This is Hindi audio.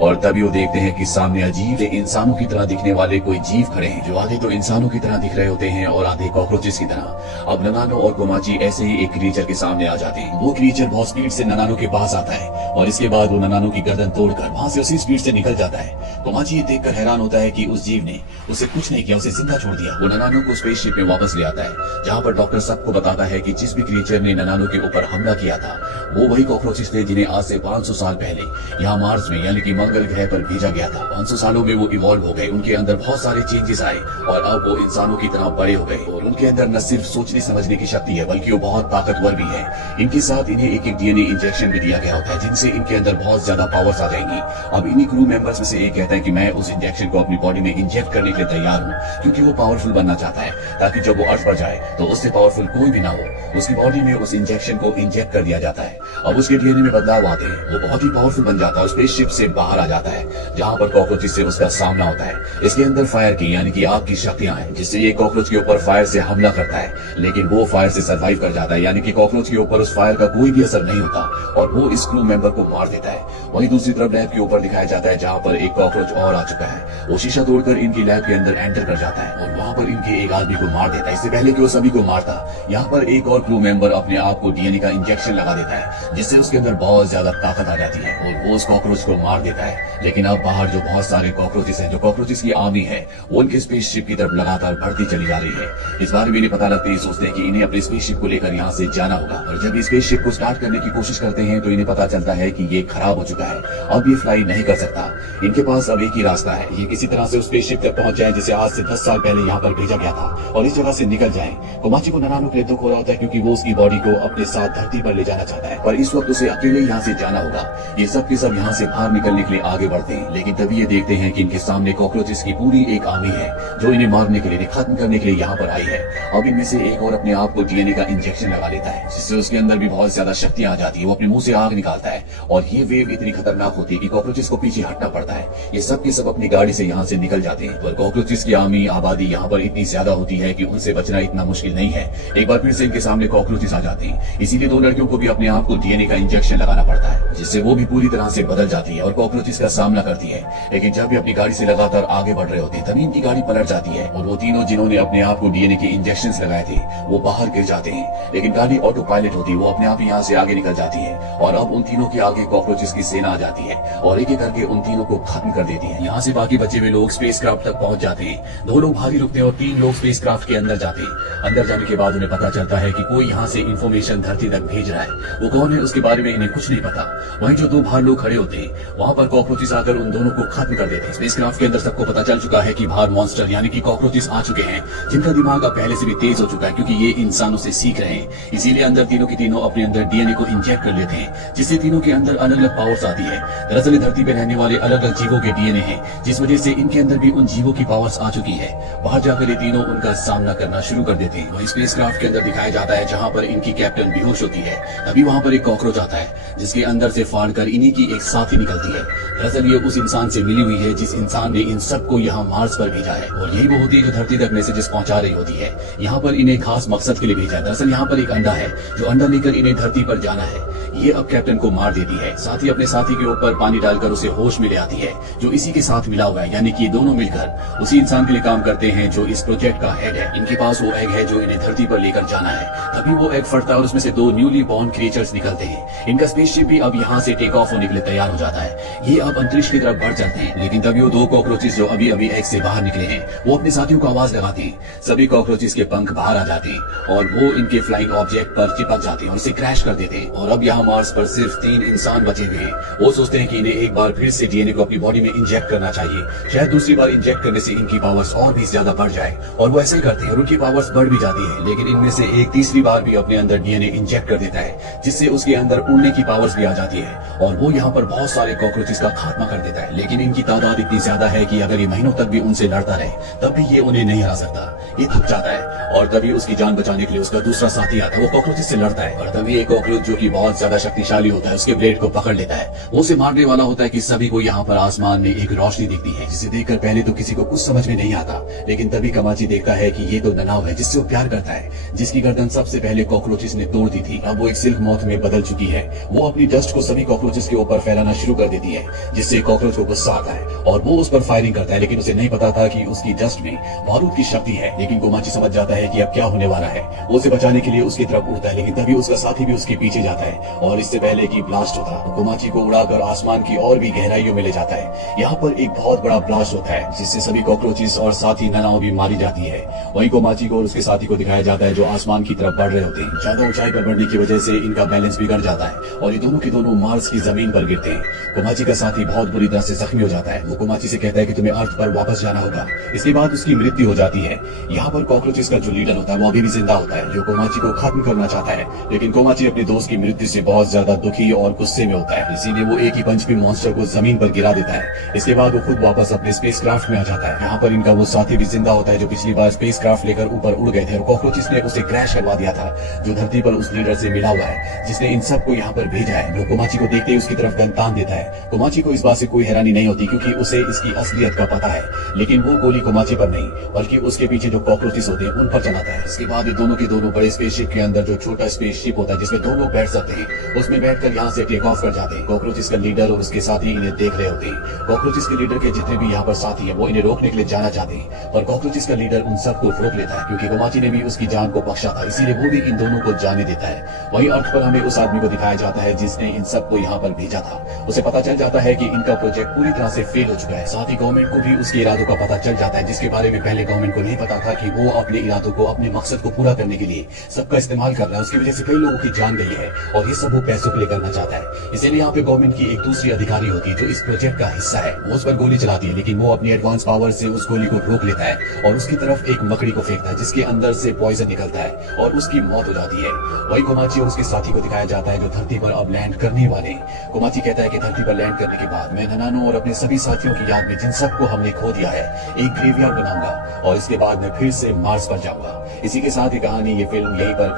और तभी वो देखते हैं कि सामने अजीब से इंसानों की तरह दिखने वाले कोई जीव खड़े हैं, जो आधे तो इंसानों की तरह दिख रहे होते हैं और आधे कॉकरोचेस की तरह। अब ननानो और कोमाची ऐसे ही एक क्रीचर के सामने आ जाते हैं। वो क्रीचर बहुत स्पीड से ननानो के पास आता है और इसके बाद वो ननानो की गर्दन तोड़कर वहाँ से उसी स्पीड से निकल जाता है। कोमाची ये देखकर हैरान होता है कि उस जीव ने उसे कुछ नहीं किया, उसे जिंदा छोड़ दिया। वो ननानो को स्पेसशिप में वापस ले आता है, जहाँ पर डॉक्टर सबको बताता है कि जिस भी क्रीचर ने ननानो के ऊपर हमला किया था वो वही कॉकरोचेस थे जिन्हें आज से 500 साल पहले यहाँ मार्स में यानी कि मंगल ग्रह पर भेजा गया था। 500 सालों में वो इवॉल्व हो गए, उनके अंदर बहुत सारे चेंजेस आए और अब वो इंसानों की तरह बड़े हो गए और उनके अंदर न सिर्फ सोचने समझने की शक्ति है बल्कि वो बहुत ताकतवर भी है। इनके साथ इन्हें एक डीएनए इंजेक्शन भी दिया गया होता है जिनसे इनके अंदर बहुत ज्यादा पावर्स आ जाएंगी। अब इन्हीं क्रू मेंबर्स में से एक कहता है कि मैं उस इंजेक्शन को अपनी बॉडी में इंजेक्ट करने के लिए तैयार हूँ, क्योंकि वो पावरफुल बनना चाहता है ताकि जब वो अर्थ पर जाए तो उससे पावरफुल कोई भी ना हो। उसकी बॉडी में उस इंजेक्शन को इंजेक्ट कर दिया जाता है। अब उसके डीएनए में बदलाव आते हैं, वो बहुत ही पावरफुल बन जाता है और स्पेसशिप से बाहर आ जाता है, जहाँ पर कॉकरोचेस से उसका सामना होता है। इसके अंदर फायर की यानी कि आग की शक्तियां हैं, जिससे ये कॉकरोच के ऊपर फायर से हमला करता है, लेकिन वो फायर से सर्वाइव कर जाता है, यानी कि कॉकरोच के ऊपर उस फायर का कोई भी असर नहीं होता और वो इस क्रू मेंबर को मार देता है। वहीं दूसरी तरफ लैब के ऊपर दिखाया जाता है जहाँ पर एक कॉकरोच और आ चुका है। वो शीशा तोड़कर इनकी लैब के अंदर एंटर कर जाता है और वहाँ पर इनके एक आदमी को मार देता है। इससे पहले कि वो सभी को मारता, यहाँ पर एक और क्रू मेंबर अपने आप को डीएनए का इंजेक्शन लगा देता है, जिससे उसके अंदर बहुत ज्यादा ताकत आ जाती है और वो उस कॉकरोच को मार देता है। लेकिन अब बाहर जो बहुत सारे कॉकरोचेस हैं, जो कॉकरोचेस की आर्मी है, वो उनके स्पेसशिप की तरफ लगातार बढ़ती चली जा रही है। इस बारे में इन्हें पता लगते ही सोचते हैं कि इन्हें अपने स्पेसशिप को लेकर यहाँ से जाना होगा और जब स्पेसशिप को स्टार्ट करने की कोशिश करते हैं तो इन्हें पता चलता है कि ये खराब हो चुका है, अब ये फ्लाई नहीं कर सकता। इनके पास अब एक ही रास्ता है, ये किसी तरह से उस स्पेसशिप तक पहुंच जाए जिसे आज से 10 साल पहले यहाँ पर भेजा गया था और इस जगह से निकल जाए। कोमाची को ननानो के लिए दुख हो रहा होता है क्योंकि वो उसकी बॉडी को अपने साथ धरती पर ले जाना चाहता है, पर इस वक्त उसे अकेले यहाँ से जाना होगा। ये सब के सब यहाँ से बाहर निकलने के लिए आगे बढ़ते हैं, लेकिन तभी ये देखते हैं कि इनके सामने कॉकरोचेस की पूरी एक आर्मी है जो इन्हें मारने के लिए, खत्म करने के लिए यहाँ पर आई है। अब इनमें से एक और अपने आप को डीएनए का इंजेक्शन लगा लेता है, जिससे उसके अंदर भी बहुत ज्यादा शक्ति आ जाती है। वो अपने मुंह से आग निकालता है और ये वेव इतनी खतरनाक होती है कि कॉकरोचेस को पीछे हटना पड़ता है। ये सब के सब अपनी गाड़ी से यहाँ से निकल जाते हैं, पर कॉकरोचेस की आर्मी आबादी यहाँ पर इतनी ज्यादा होती है कि उनसे बचना इतना मुश्किल नहीं है। एक बार फिर से इनके सामने कॉकरोचेस आ जाते हैं, इसीलिए दो लड़कियों को भी अपने आप को डीएनए का इंजेक्शन लगाना पड़ता है, जिससे वो भी पूरी तरह से बदल जाती है और कॉकरोचेस का सामना करती है। लेकिन जब भी अपनी गाड़ी से लगातार आगे बढ़ रहे होते हैं तभी इनकी गाड़ी पलट जाती है और वो तीनों जिन्होंने अपने आप को डीएनए के इंजेक्शन लगाए थे वो बाहर गिर जाते हैं। लेकिन गाड़ी ऑटो पायलट होती है, वो अपने आप ही यहाँ से आगे निकल जाती है और अब उन तीनों के आगे कॉकरोचेस की सेना आ जाती है और एक एक करके उन तीनों को खत्म कर देती है। यहाँ से बाकी बचे हुए लोग स्पेस क्राफ्ट तक पहुंच जाते हैं। 2 लोग भारी रुकते हैं और 3 लोग स्पेस क्राफ्ट के अंदर जाते हैं। अंदर जाने के बाद उन्हें पता चलता है कि कोई यहाँ से इंफॉर्मेशन धरती तक भेज रहा है। वो कौन है उसके बारे में इन्हें कुछ नहीं पता। वहीं जो 2 बाहर लोग खड़े होते हैं वहाँ पर कॉकरोचेस आकर उन दोनों को खत्म कर देते हैं। स्पेस क्राफ्ट के अंदर सबको पता चल चुका है कि बाहर मॉन्स्टर यानी कि कॉकरोचेस आ चुके हैं, जिनका दिमाग अब पहले से भी तेज हो चुका है क्योंकि ये इंसानों से सीख रहे हैं। इसीलिए अंदर तीनों की तीनों अपने अंदर डीएनए को इंजेक्ट कर लेते हैं, जिससे तीनों के अंदर अलग अलग पावर्स आती है। दरअसल धरती पे रहने वाले अलग अलग जीवों के डीएनए हैं, जिस वजह से इनके अंदर भी उन जीवों की पावर्स आ चुकी है। बाहर जाकर ये तीनों उनका सामना करना शुरू कर देते हैं। वहीं स्पेस क्राफ्ट के अंदर दिखाया जाता है जहाँ पर इनकी कैप्टन बेहोश होती है, तभी वहाँ पर एक कॉकरोच आता है जिसके अंदर से फाड़ कर इन्हीं की एक साथी निकलती है। दरअसल ये उस इंसान से मिली हुई है जिस इंसान ने इन सबको यहाँ मार्स पर भेजा है और यही वो होती है जो धरती तक मैसेजेस पहुंचा रही होती है। यहाँ पर इन्हें खास मकसद के लिए भेजा है। दरअसल यहाँ पर एक अंडा है जो अंडा लेकर इन्हें धरती पर जाना है। ये अब कैप्टन को मार देती है, साथ ही अपने साथी के ऊपर पानी डालकर उसे होश में ले आती है जो इसी के साथ मिला हुआ है, यानी कि ये दोनों मिलकर उसी इंसान के लिए काम करते हैं जो इस प्रोजेक्ट का हेड है। इनके पास वो एग है जो इन्हें धरती पर लेकर जाना है। तभी वो एग फटता है और उसमें से 2 न्यूली बॉर्न क्रिएचर्स निकलते हैं। इनका स्पेसशिप भी अब यहाँ से टेक ऑफ होने के लिए तैयार हो जाता है। ये अब अंतरिक्ष की तरफ बढ़ चलते हैं, लेकिन तभी वो 2 कॉकरोचेस जो अभी अभी एग से बाहर निकले हैं वो अपने साथियों को आवाज लगाते हैं। सभी कॉकरोचेस के पंख बाहर आ जाते हैं और वो इनके फ्लाइंग ऑब्जेक्ट पर चिपक जाते हैं और इसे क्रैश कर देते हैं। और अब यहाँ मार्स पर सिर्फ 3 इंसान बचे हुए हैं। वो सोचते हैं कि इन्हें एक बार फिर से डीएनए को अपनी बॉडी में इंजेक्ट करना चाहिए, शायद दूसरी बार इंजेक्ट करने से इनकी पावर्स और भी ज्यादा बढ़ जाए। और वो ऐसे ही करते हैं और उनकी पावर्स बढ़ भी जाती है। लेकिन इनमें से एक तीसरी बार भी अपने अंदर डीएनए इंजेक्ट कर देता है, जिससे उसके अंदर उड़ने की पावर्स भी आ जाती है और वो यहाँ पर बहुत सारे कॉकरोचेस का खात्मा कर देता है। लेकिन इनकी तादाद इतनी ज्यादा है कि अगर ये महीनों तक भी उनसे लड़ता रहे तब भी ये उन्हें नहीं हरा सकता। ये थक जाता है और तभी उसकी जान बचाने के लिए उसका दूसरा साथी आता है। वो कॉकरोचेस से लड़ता है और तभी एक कॉकरोच जो कि बहुत ज्यादा शक्तिशाली होता है उसके ब्लेड को पकड़ लेता है। वो उसे मारने वाला होता है कि सभी को यहाँ पर आसमान में एक रोशनी दिखती है, जिसे देखकर पहले तो किसी को कुछ समझ में नहीं आता। लेकिन तभी कमाची देखता है कि ये तो ननाव है जिससे वो प्यार करता है, जिसकी गर्दन सबसे पहले कॉकरोचेस ने तोड़ दी थी। अब वो एक सिल्क मॉथ में बदल चुकी है। वो अपनी डस्ट को सभी कॉकरोचेस के ऊपर फैलाना शुरू कर देती है, जिससे कॉकरोच को गुस्सा आता है और वो उस पर फायरिंग करता है, लेकिन उसे नहीं पता था कि उसकी डस्ट में बारूद की शक्ति है। लेकिन कोमाची समझ जाता है कि अब क्या होने वाला है। वो उसे बचाने के लिए उसकी तरफ उड़ता है, लेकिन तभी उसका साथी भी उसके पीछे जाता है और इससे पहले कि ब्लास्ट होता तो कोमाची को उड़ाकर आसमान की और भी गहराइयों में ले जाता है। यहाँ पर एक बहुत बड़ा ब्लास्ट होता है जिससे सभी कॉकरोचेस और साथी ननाओं भी मारी जाती है। वहीं कोमाची को और उसके साथी को दिखाया जाता है जो आसमान की तरफ बढ़ रहे होते हैं। ज्यादा ऊंचाई पर बढ़ने की वजह से इनका बैलेंस बिगड़ जाता है और ये दोनों के दोनों मार्स की जमीन पर गिरते हैं। कोमाची का साथी बहुत बुरी तरह से जख्मी हो जाता है। वो कोमाची से कहता है कि तुम्हें अर्थ पर वापस जाना होगा। इसके बाद उसकी मृत्यु हो जाती है। यहाँ पर कॉकरोचेस का जो लीडर होता है वो अभी भी जिंदा होता है, जो कोमाची को खत्म करना चाहता है। लेकिन कोमाची अपने दोस्त की मृत्यु से बहुत ज्यादा दुखी और गुस्से में होता है, इसीलिए वो एक ही पंच में मॉन्स्टर को जमीन पर गिरा देता है। इसके बाद वो खुद वापस अपने स्पेसक्राफ्ट में आ जाता है। यहाँ पर इनका वो साथी भी जिंदा होता है जो पिछली बार स्पेसक्राफ्ट लेकर ऊपर उड़ गए थे और कॉकरोचेस ने उसे क्रैश करवा दिया था, जो धरती पर उस लीडर से मिला हुआ है जिसने इन सबको यहाँ पर भेजा है। वो कोमाची को देखते ही उसकी तरफ गन तान देता है। कोमाची को इस बात से कोई हैरानी नहीं होती क्योंकि उसे इसकी असलियत का पता है, लेकिन वो गोली कोमाची पर नहीं बल्कि उसके पीछे जो कॉकरोचेस होते हैं उन पर चलाता है। इसके बाद दोनों के दोनों बड़े स्पेसशिप के अंदर जो छोटा स्पेसशिप होता है जिसमें दो लोग बैठ सकते हैं, उसमें बैठकर यहाँ से टेक ऑफ कर जाते हैं। कॉकरोचेस का लीडर और उसके साथी इन्हें देख रहे होते हैं। कॉकरोचेस के लीडर के जितने भी यहाँ पर साथी हैं वो इन्हें रोकने के लिए जाना चाहते हैं, पर कॉकरोचेस का लीडर उन सबको रोक लेता है क्योंकि कोमाची ने भी उसकी जान को बख्शा था, इसीलिए वो भी इन दोनों को जाने देता है। वहीं अर्थ पर हमें उस आदमी को दिखाया जाता है जिसने इन सबको यहाँ पर भेजा था। उसे पता चल जाता है कि इनका प्रोजेक्ट पूरी तरह से फेल हो चुका है। साथ ही गवर्नमेंट को भी उसके इरादों का पता चल जाता है, जिसके बारे में पहले गवर्नमेंट को नहीं पता था कि वो अपने इरादों को, अपने मकसद को पूरा करने के लिए सबका इस्तेमाल कर रहा है। उसकी वजह से कई लोगों की जान गई है और ये सब वो पैसों के लिए करना चाहता है। इसीलिए यहाँ पे गवर्नमेंट की एक दूसरी अधिकारी होती है जो इस प्रोजेक्ट का हिस्सा है। वो उस पर गोली चलाती है, लेकिन वो अपनी एडवांस पावर से उस गोली को रोक लेता है और उसकी तरफ एक मकड़ी को फेंकता है जिसके अंदर से पॉइजन निकलता है और उसकी मौत हो जाती है। वही कोमाची और उसके साथी को दिखाया जाता है जो धरती पर अब लैंड करने वाले हैं। कोमाची कहता है कि धरती पर लैंड करने के बाद मैं ननानो और अपने सभी साथियों की याद में जिन सबको हमने खो दिया है एक ग्रेवयार्ड बनाऊंगा और इसके बाद मैं फिर से मार्स पर जाऊंगा। इसी के साथ ये कहानी, ये फिल्म यहीं पर